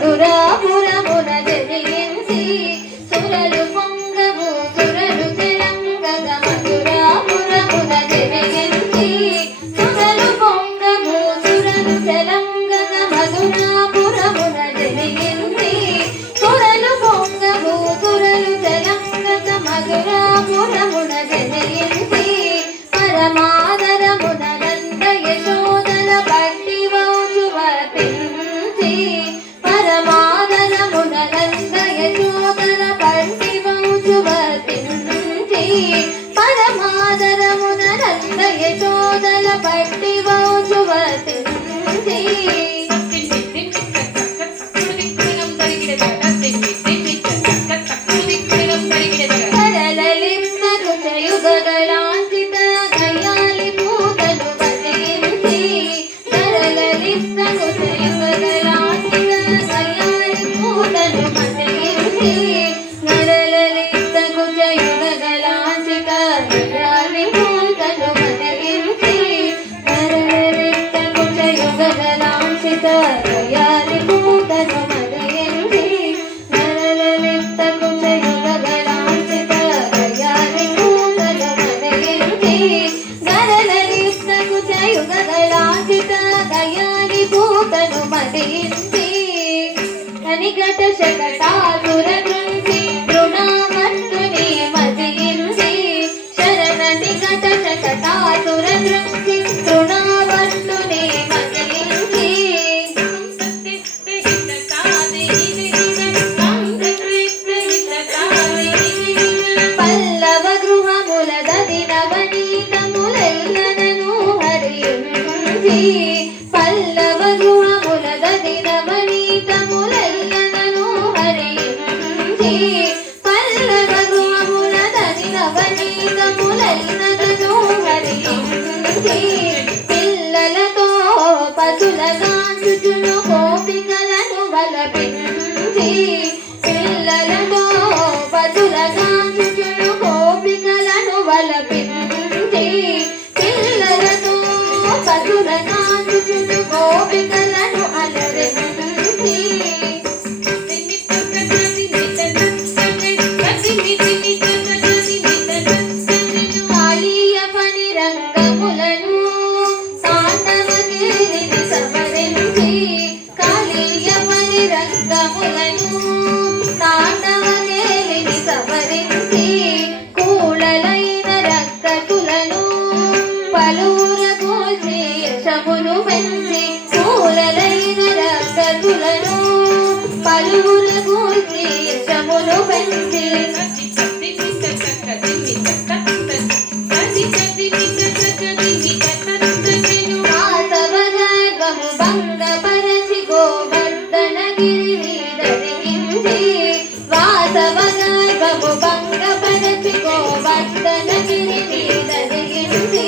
మధురాపురమున జనించి సురలు పొంగవు సురలు తెలంగగ మధురాపురమున జనించి సురలు పొంగవు సురలు తెలంగగ మధురాపురమున జనించి సురలు పొంగవు సురలు తెలంగగ మధురాపురమున జనించి పరమాదరమున నంద యశోదల పట్టి వౌజువతించి పరమాదరమున నంద యశోదల పట్టి వౌజువతించి పరమాదరమున నంద యశోదల పట్టి వౌజువతించి సరళలిప్తకు చయుగలాంచిత గయాలి పూతను వదిలించి సరళలిప్తకు చయుగలాంచిత గయాలి పూతను వదిలించి నరళలిప్తకు చయుగలాంచిత గయాలి పూతను వదిలించి నరళలిప్తకు చయుగలాంచిత గయాలి పూతను వదిలించి నరళలిప్తకు చయుగలాంచిత గయాలి పూతను వదిలించి నరళలిప్తకు చయుగలాంచిత గయాలి పూతను వదిలించి కనికట శకటాసుర గృంచి తృణామత్తుని మదించి శరణ నికట శకటాసుర గృంచి తృణావత్తుని మదించి పల్లవ గృహముల దది నవనీతములెల్లనను హరించి పల్లవ గృహముల దది నవనీతములెల్లనను హరించి పల్లవ గృహముల దది నవనీతములెల్లనను హరించి పిల్లలతో పశులగాంచుచును గోపికలను బలపించి పిల్లలతో పశులగాంచుచును గోపికలను బలపించి పిల్లలతో పశులగాంచుచును గోపికలను అలరించి కాళీయ పని రంగములను తాండవగిరిని సమరించి కాళీయ పని రంగములను తాండవగిరిని సమరించి కూడలైన రక్కసులను పలువుర గోల్చి యశమును పెంచి కూడలైన రక్కసులను పలువుర గోల్చి యశమును పెంచి వాసవగర్భము భంగపరచి గోవర్ధనగిరి మీద దిగించి వాసవగర్భము భంగపరచి గోవర్ధనగిరి మీద దిగించి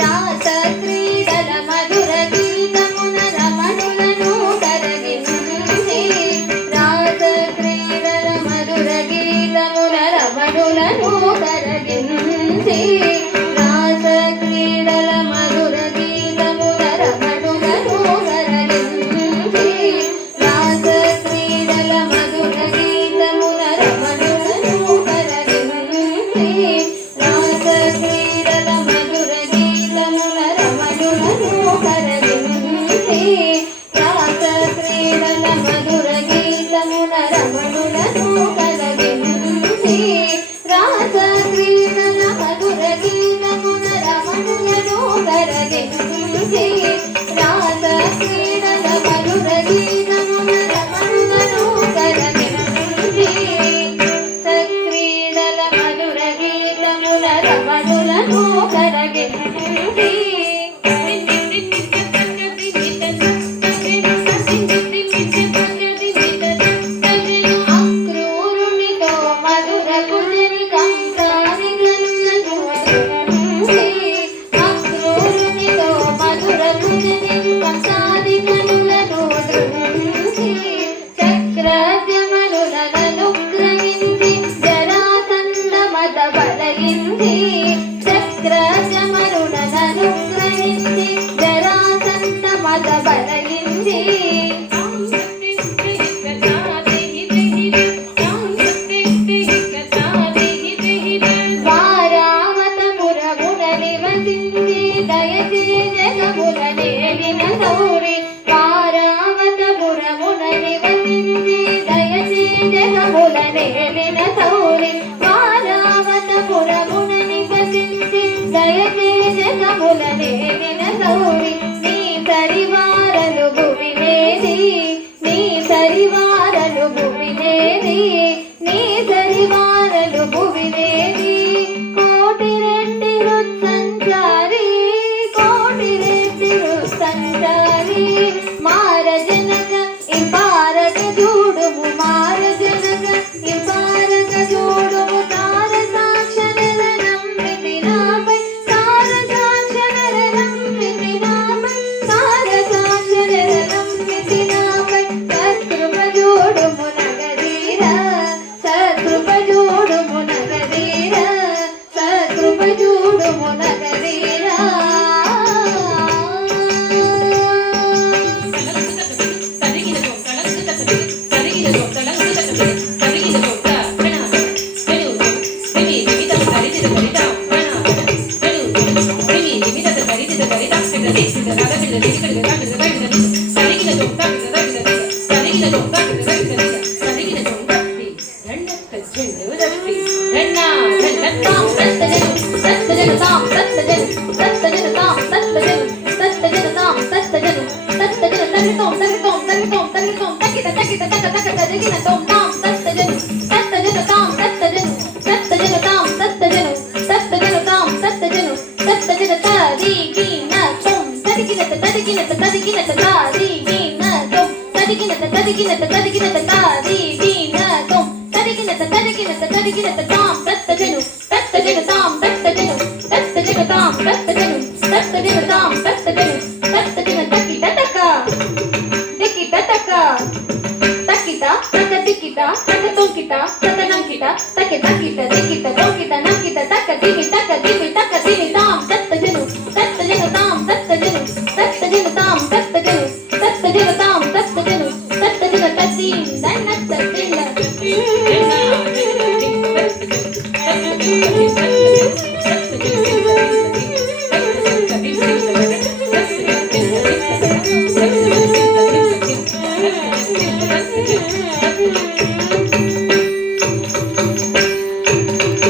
రాస క్రీడల మధుర గీతమున రమణులను కరగించి రాస క్రీడల మధుర గీతమున రమణులను కరగించి రాస క్రీడల మధుర గీతమున రమణులను కరగించి రాస క్రీడల మధుర గీతమున రమణులను కరగించి రాస క్రీడల మధుర గీతమున రమణులను కరగించి రాస క్రీడల మధుర గీతమున రమణులను కరగించి రాస క్రీడల మధుర గీతమున రమణులను కరగించి రాస క్రీడల మధుర గీతమున రమణులను కరగించి సక్రీడల మధుర గీతమున రమణులను కరగించి దించి వారావతపురమున నివసించి దయచే జగముల నేలిన సౌరి వారావతపురమున నివసించి దయచే జగముల నేలిన సౌరి వారావతపురమున నివసించి దయచే జగముల నేలిన సౌరి నీ సరివారలు భువినేది నీ సరివారలు భువినేది నీ సరివారలు భువినేది కోటి రెడ్డి సంచారి కోటి రెడ్డి సంచారి మార జనక ఇంపారక చూడుము మార జనక ఇంపారక చూడుము తార సాక్షర నమ్మితి నాపై తార సాక్షర నమ్మితి నాపై తార సాక్షర నమ్మితి నాపై సత్కృప చూడుము నగరీర సత్కృప చూడుము నగరీర సత్కృప చూడుము నగరీర